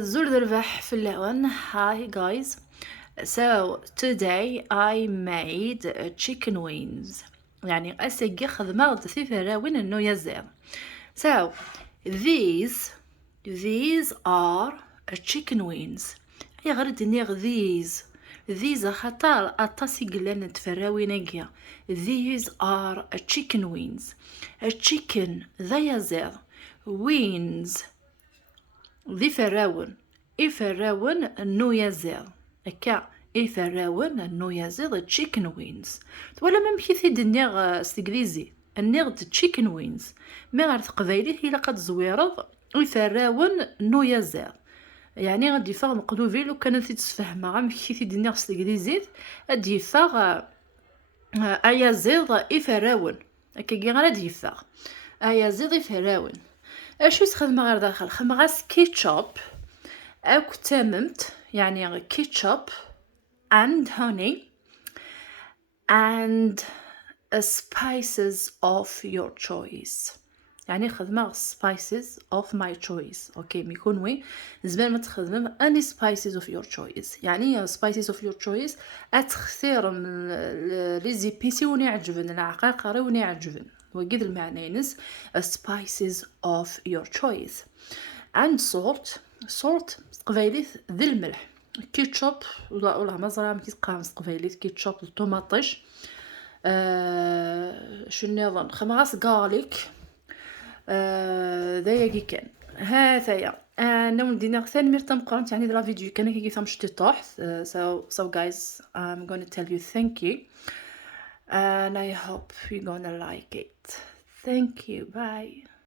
زور الربح في اللون. Hi guys. So today I made chicken wings. يعني أسيقي خدمة في فراوين إنه يزال. So these are chicken wings. هي غير دنيغ these خطر أطاسي قلنا تفراوينيكيا. These are chicken wings. Chicken ذا يزال. Wings ذي فراون. فراون نو يزال هكا. فراون نو يزال تشيكن وينز. ولا ما مشيتي دنيغ ستنجليزي النيغ تشيكن وينز. مي غير تقبايلي هي لقد زويرض فراون نو يزال. يعني غادي يفاغ مقلوبي لو كانت تتفاهمها غا مشيتي دنيغ ستنجليزي غادي يفاغ ايازيض فراون هكا كي غادي يفاغ ايازيض فراون. اشو تخدم غير داخل خمغاس كيتشوب أو تممت يعني ketchup and honey and spices of your choice. يعني خدمة spices of my choice. اوكي ميكون وي زبال ما تخدم any spices of your choice. يعني spices of your choice اتختار من لي زيبيسي وني عجبن العقاقري وني عجبن وقيد المعنى ينس spices of your choice and salt قبايليت ذي الملح. كيتشوب ولا مزرعة مكيتقامص قبايليت كيتشوب الطوماطيش. شنو نظن خماس غارليك. ذايا كان هذايا انا ولدينا ثاني مرتم قرنت يعني لا فيديو كان كي ثمشتي طاح. so guys I'm gonna tell you thank you and I hope you're gonna like it. Thank you. Bye.